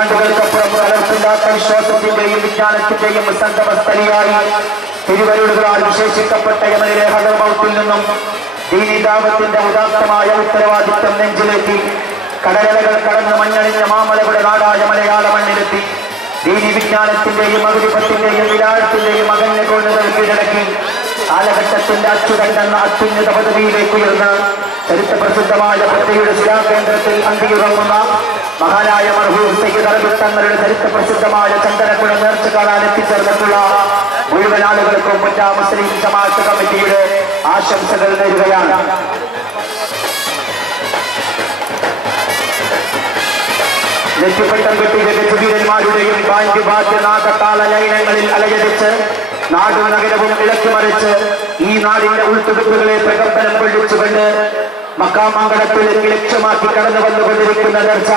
നൂറ്റാണ്ടുകൾക്കപ്പുറം കലർപ്പില്ലാത്ത വിശ്വാസത്തിന്റെയും വിജ്ഞാനത്തിന്റെയും സംഗമസ്ഥലിയായി തിരുവരുളുകളാൽ വിശേഷിക്കപ്പെട്ട യമനിലെ ഹദർമൗത്തിൽ നിന്നും ദീനിദാവത്തിന്റെ ഉദാത്തമായ ഉത്തരവാദിത്വം നെഞ്ചിലെത്തി കടലകൾ കടന്ന് മഞ്ഞണിഞ്ഞ മാമലയുടെ നാടായ മലയാള മണ്ണിലെത്തി ദീനി വിജ്ഞാനത്തിന്റെയും അഭിപത്തിന്റെയും വിരാഴത്തിന്റെയും അകഞ്ഞ കോണുകൾ കീഴടക്കി കാലഘട്ടത്തിന്റെ അച്ചുതണ്ടെന്ന അത്യുന്നത പദവിയിലേക്ക് ഉയർന്ന് ചരിത്രപ്രസിദ്ധമായ പദ്ധതിയുടെ ശിലാകേന്ദ്രത്തിൽ അന്തിയുറങ്ങുന്ന മഹാനായ മർഹൂം സയ്യിദ് അറബി തങ്ങളുടെ ചരിത്രപ്രസിദ്ധമായ ചന്ദനക്കുഴ നേർച്ച കാണാൻ എത്തിച്ചേർന്നിട്ടുള്ള മുഴുവൻ ആളുകൾക്കും മുന്നാ മുസ്ലിം ജമാഅത്ത് കമ്മിറ്റിയുടെ ആശംസകൾ നേരുകയാണ്. നെറ്റിപ്പട്ടം കെട്ടിയ ഗജവീരന്മാരുടെയും ബാൻഡ് വാദ്യനാഥ താള ലയനങ്ങളിൽ അലയടിച്ച് നാടും നഗരവും ഇളക്കിമറിച്ച് ഈ നാടിന്റെ ഉൾത്തുടുപ്പുകളെ പ്രകമ്പനം കൊള്ളിച്ചുകൊണ്ട് മക്കാമംഗലത്തിലേക്ക് ലക്ഷ്യമാക്കി കടന്നു വന്നുകൊണ്ടിരിക്കുന്ന നേർച്ച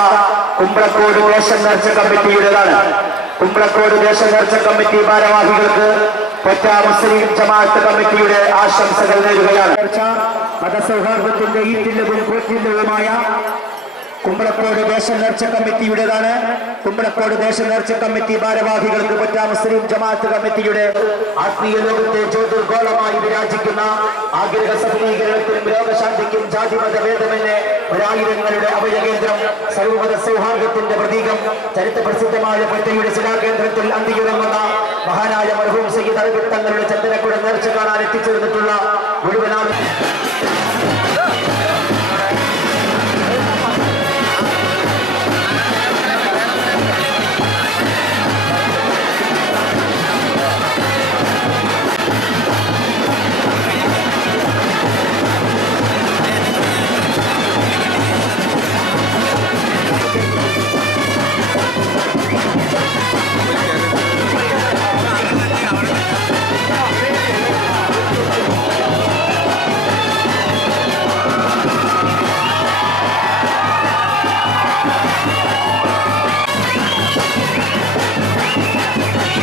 കുമ്പളക്കോട് ദേശം നേർച്ച കമ്മിറ്റിയുടേതാണ്. കുമ്പളക്കോട് ദേശം നേർച്ച കമ്മിറ്റി ഭാരവാഹികൾക്ക് ഒറ്റ മുസ്ലിം ജമാഅത്ത് കമ്മിറ്റിയുടെ ആശംസകൾ നേരുകയാണ്. മതസൗഹാർദ്ദത്തിന്റെ ഈറ്റില്ലവും പോറ്റില്ലവുമായ കുമ്പളക്കോട് ദേശം നേർച്ച കമ്മിറ്റിയുടേതാണ്. കുമ്പളക്കോട് ദേശം നേർച്ച കമ്മിറ്റി ഭാരവാഹികൾക്ക് ഒറ്റ മുസ്ലിം ജമാഅത്ത് കമ്മിറ്റിയുടെ ആത്മീയ ലോകത്തെ ജ്യോതിർഗോളമായി വിരാജിക്കുന്ന ആഗ്രഹ സഫലീകരണത്തിനും രോഗശാന്തിക്കും ജാതിമത ഭേദമെന്ന് ഒരായിരങ്ങളുടെ അഭയകേന്ദ്രം സർവമത സൗഹാർദ്ദത്തിന്റെ പ്രതീകം ചരിത്രപ്രസിദ്ധമായ പദ്ധതിയുടെ ശിലാകേന്ദ്രത്തിൽ അന്തിയുറങ്ങുന്ന മഹാനായ മർഹൂം സയ്യിദ് അറബി തങ്ങളുടെ ചന്ദനക്കുഴ നേർച്ച കാണാൻ എത്തിച്ചേർന്നിട്ടുള്ള മുഴുവൻ